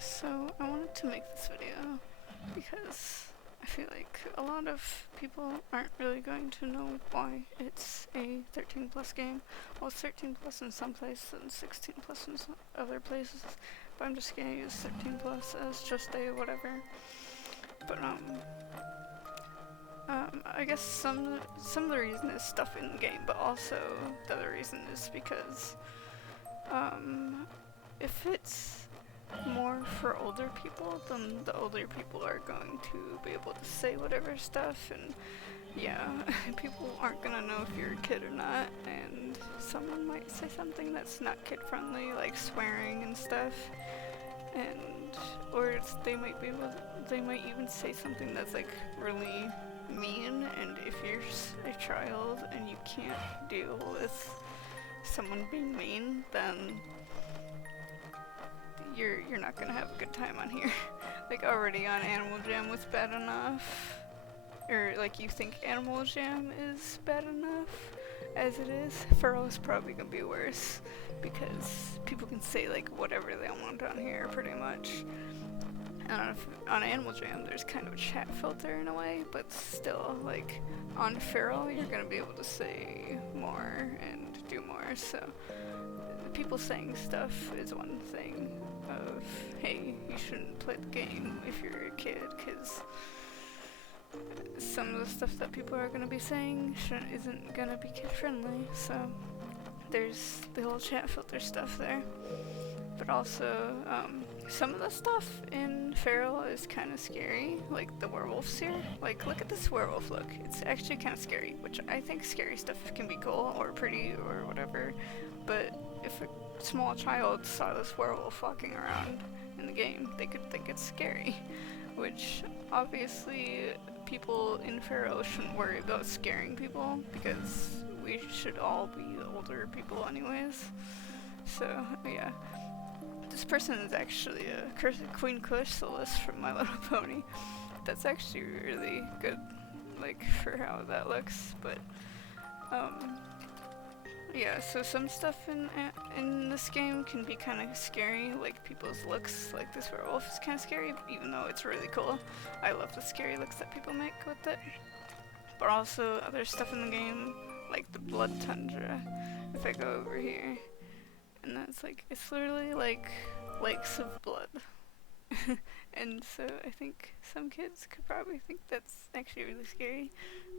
So I wanted to make this video because I feel like a lot of people aren't really going to know why it's a 13 plus game. Well, it's 13 plus in some places and 16 plus in some other places, but I'm just gonna use 13 plus as just a whatever. But I guess some of the reason is stuff in the game, but also the other reason is because if it's more for older people, then the older people are going to be able to say whatever stuff, and yeah, people aren't gonna know if you're a kid or not, and someone might say something that's not kid friendly, like swearing and stuff, and they might even say something that's like really mean, and if you're a child and you can't deal with someone being mean, then you're not gonna have a good time on here. Like already on Animal Jam was bad enough, or like you think Animal Jam is bad enough as it is. fer.al is probably gonna be worse because people can say like whatever they want on here pretty much. And on Animal Jam there's kind of a chat filter in a way, but still like on fer.al you're gonna be able to say more and do more. So people saying stuff is one thing of, hey, you shouldn't play the game if you're a kid, because some of the stuff that people are going to be saying isn't going to be kid friendly. So there's the whole chat filter stuff there. But also, some of the stuff in fer.al is kind of scary, like the werewolves here. Like, look at this werewolf look. It's actually kind of scary, which I think scary stuff can be cool or pretty or whatever. But if a small child saw this werewolf walking around in the game, they could think it's scary. Which, obviously, people in fer.al shouldn't worry about scaring people, because we should all be older people anyways. So, yeah. This person is actually a Queen Chrysalis from My Little Pony. That's actually really good, like, for how that looks, but, yeah, so some stuff in this game can be kind of scary, like people's looks. Like this werewolf is kind of scary, even though it's really cool. I love the scary looks that people make with it. But also other stuff in the game, like the blood tundra. If I go over here, and that's like, it's literally like lakes of blood. And so I think some kids could probably think that's actually really scary,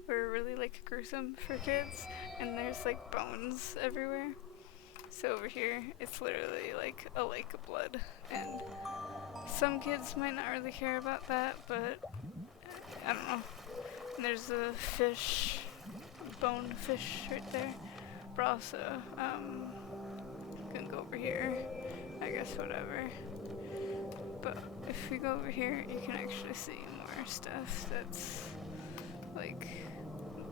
or really like gruesome for kids, and there's like bones everywhere. So over here, it's literally like a lake of blood, and some kids might not really care about that, but I don't know. And there's a fish, bone fish right there, but also, gonna go over here, I guess whatever. But if we go over here, you can actually see more stuff that's like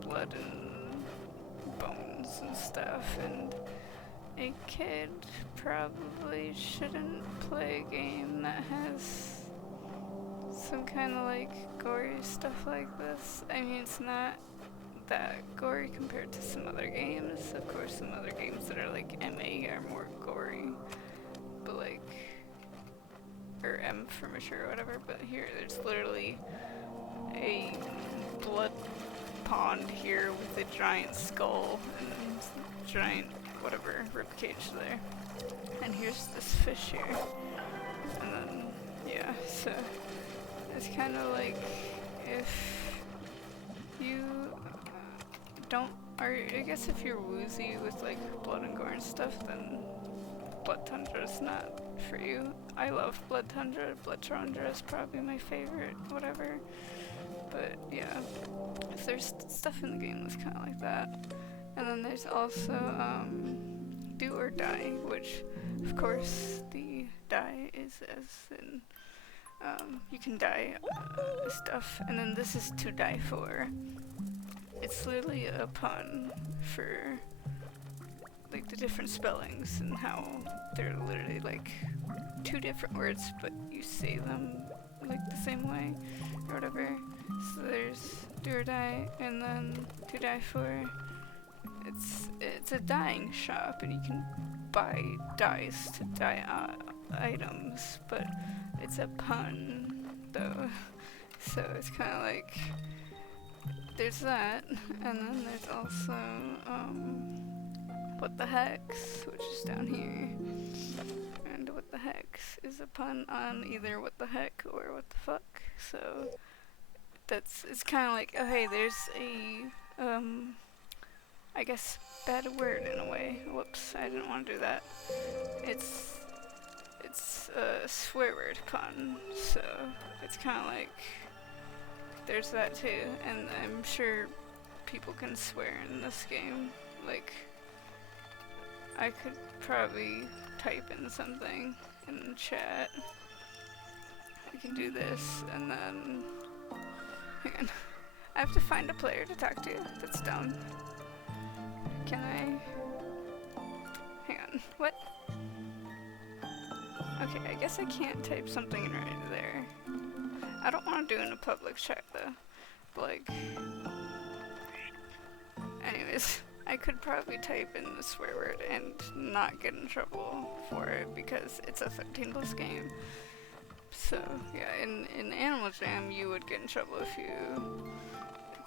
blood and bones and stuff, and a kid probably shouldn't play a game that has some kind of like gory stuff like this. I mean, it's not that gory compared to some other games. Of course, some other games that are like MA are more gory, but like, or M for mature or whatever, but here there's literally a blood pond here with a giant skull and giant whatever ribcage there. And here's this fish here. And then, yeah, so it's kind of like if you don't, or I guess if you're woozy with like blood and gore and stuff, then Blood Tundra is not for you. I love Blood Tundra. Blood Tundra is probably my favorite, whatever. But yeah, if there's stuff in the game that's kind of like that. And then there's also Do or Die, which of course the die is as in you can die stuff. And then this is To Die For. It's literally a pun for like the different spellings and how they're literally like two different words, but you say them like the same way or whatever. So there's Do or Die, and then To Die For. It's a dyeing shop, and you can buy dyes to dye items, but it's a pun though. So it's kind of like there's that, and then there's also what the hex, which is down here. And what the hex is a pun on either what the heck or what the fuck. So it's kind of like, oh hey, there's a I guess bad word in a way. Whoops, I didn't want to do that. It's a swear word pun, so it's kind of like there's that too. And I'm sure people can swear in this game. Like, I could probably type in something in the chat. I can do this, and then hang on. I have to find a player to talk to. That's dumb. Can I? Hang on. What? Okay, I guess I can't type something in right there. I don't want to do it in a public chat though. But like, anyways, I could probably type in the swear word and not get in trouble for it because it's a 13+ game. So yeah, in Animal Jam you would get in trouble if you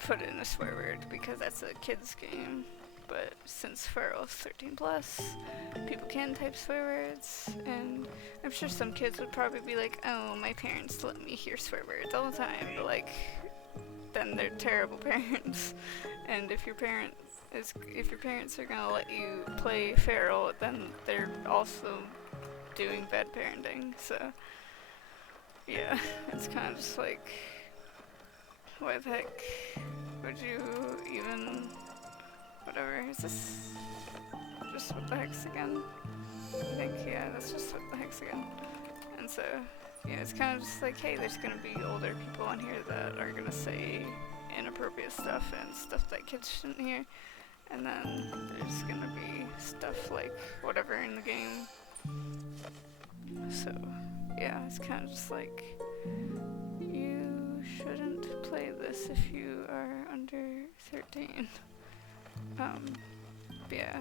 put in a swear word because that's a kid's game. But since fer.al is 13+, people can type swear words, and I'm sure some kids would probably be like, oh, my parents let me hear swear words all the time, but like, then they're terrible parents. And if your parents are gonna let you play fer.al, then they're also doing bad parenting. So yeah, it's kind of just like, why the heck would you even? Whatever, is this just what the heck's again? I think, yeah, that's just what the heck's again. And so, yeah, it's kind of just like, hey, there's gonna be older people on here that are gonna say inappropriate stuff and stuff that kids shouldn't hear. And then there's gonna be stuff like whatever in the game. So, yeah, it's kind of just like, you shouldn't play this if you are under 13. Yeah,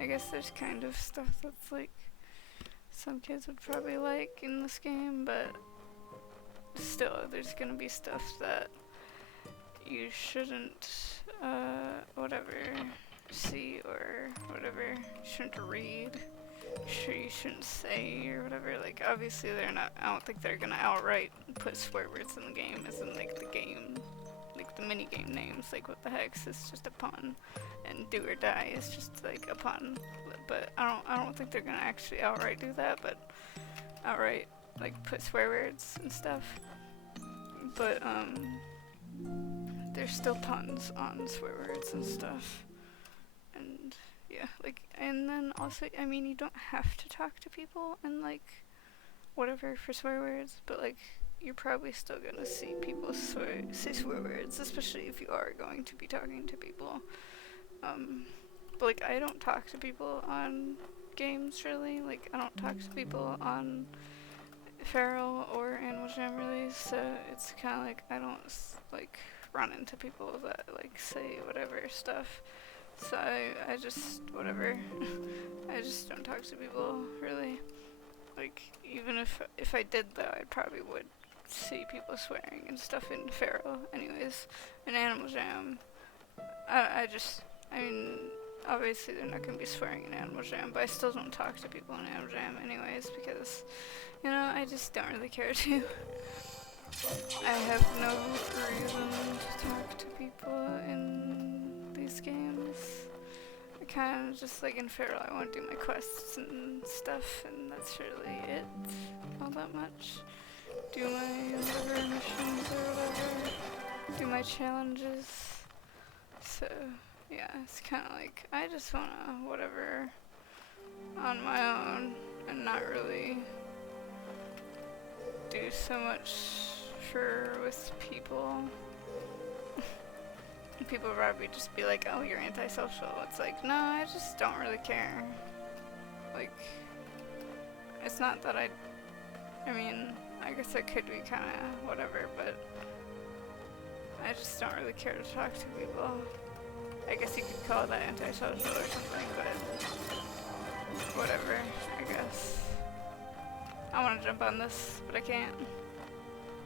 I guess there's kind of stuff that's like some kids would probably like in this game, but still there's gonna be stuff that you shouldn't whatever see or whatever, you shouldn't read, you shouldn't say or whatever. Like obviously they're not, I don't think they're gonna outright put swear words in the game as in like the game, like the mini game names, like what the hex is just a pun, and do or die is just like a pun. But I don't think they're gonna actually outright do that, but outright like put swear words and stuff. But there's still puns on swear words and stuff. And yeah, like, and then also, I mean, you don't have to talk to people and like whatever for swear words, but like you're probably still gonna see people say swear words, especially if you are going to be talking to people. But like I don't talk to people on games really. Like I don't talk to people on fer.al or Animal Jam really. So it's kind of like I don't like run into people that like say whatever stuff. So I just whatever. I just don't talk to people really. Like even if I did though, I probably would see people swearing and stuff in fer.al. Anyways, in Animal Jam, I mean, obviously they're not gonna be swearing in Animal Jam, but I still don't talk to people in Animal Jam anyways because, you know, I just don't really care to. I have no reason to talk to people in these games. I kind of just like in fer.al, I want to do my quests and stuff, and that's really it. Not that much. Do my whatever missions or whatever. Do my challenges. So yeah, it's kind of like I just want to whatever on my own and not really do so much with people. People would probably just be like, oh, you're antisocial. It's like, no, I just don't really care. Like, it's not that I mean, I guess I could be kind of whatever, but I just don't really care to talk to people. I guess you could call that antisocial or something, but whatever, I guess. want to jump on this, but I can't.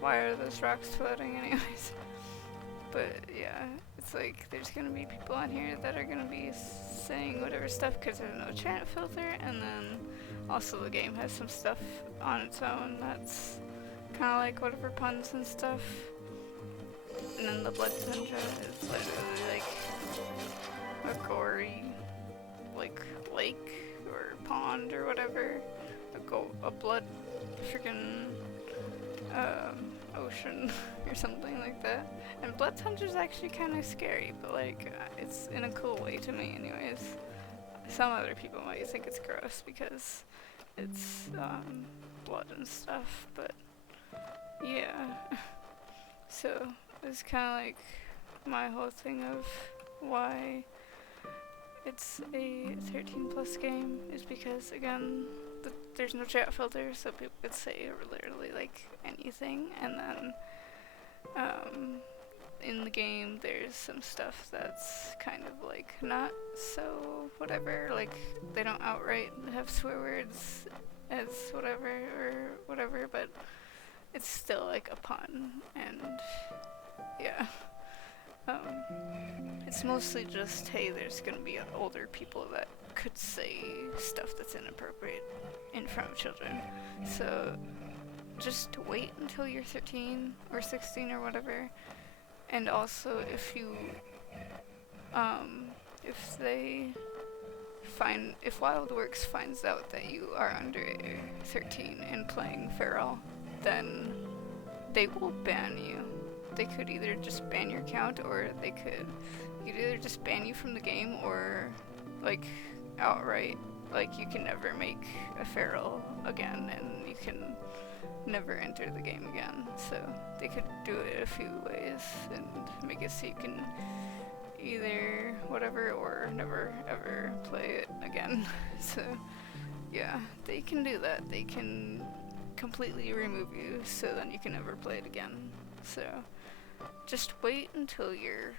Why are those rocks floating anyways? But yeah, it's like there's gonna be people on here that are gonna be saying whatever stuff because there's no chat filter, and then also the game has some stuff on its own that's kind of like whatever puns and stuff. And then the blood tundra is literally like a gory like lake or pond or whatever, a blood freaking ocean or something like that. And blood tundra is actually kind of scary, but like it's in a cool way to me anyways. Some other people might think it's gross because it's blood and stuff, but yeah. So it's kind of like my whole thing of why it's a 13 plus game is because, again, there's no chat filter, so people could say literally like anything, and then in the game there's some stuff that's kind of like not so whatever, like they don't outright have swear words as whatever, but it's still like a pun, and yeah. It's mostly just, hey, there's gonna be older people that could say stuff that's inappropriate in front of children. So just wait until you're 13 or 16 or whatever. And also if you, if WildWorks finds out that you are under 13 and playing fer.al, then they will ban you. They could either just ban your account, or they could either just ban you from the game, or like outright, like you can never make a fer.al again and you can never enter the game again. So they could do it a few ways and make it so you can either whatever or never ever play it again. So yeah, they can do that. They can completely remove you so then you can never play it again. So just wait until you're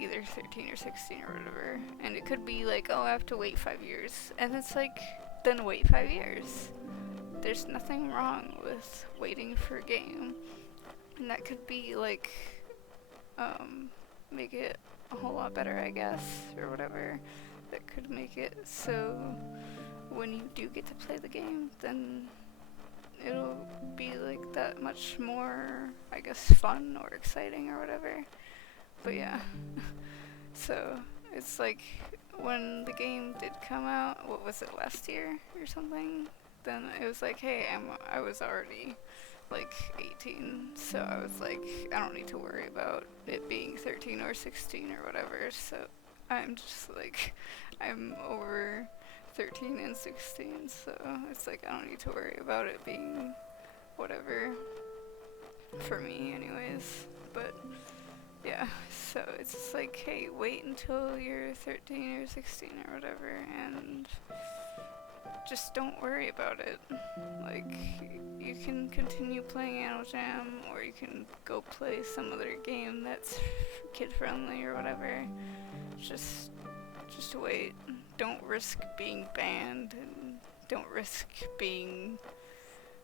either 13 or 16 or whatever. And it could be like, oh, I have to wait 5 years. And it's like, then wait 5 years. There's nothing wrong with waiting for a game. And that could be like, make it a whole lot better, I guess, or whatever. That could make it so when you do get to play the game, then it'll be like that much more, I guess, fun or exciting or whatever. But yeah. So it's like when the game did come out, what was it, last year or something? Then it was like, hey, I was already like 18, so I was like, I don't need to worry about it being 13 or 16 or whatever. So I'm just like, I'm over 13 and 16, so it's like I don't need to worry about it being whatever for me anyways. But yeah, so it's just like, hey, wait until you're 13 or 16 or whatever, and just don't worry about it. Like, you can continue playing Animal Jam, or you can go play some other game that's kid friendly or whatever. Just wait. Don't risk being banned, and don't risk being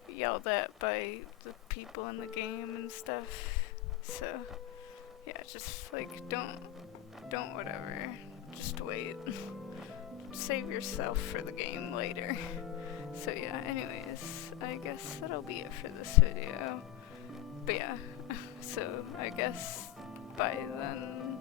yelled at by the people in the game and stuff. So yeah, just like don't whatever. Just wait. Save yourself for the game later. So yeah, anyways, I guess that'll be it for this video. But yeah, so I guess by then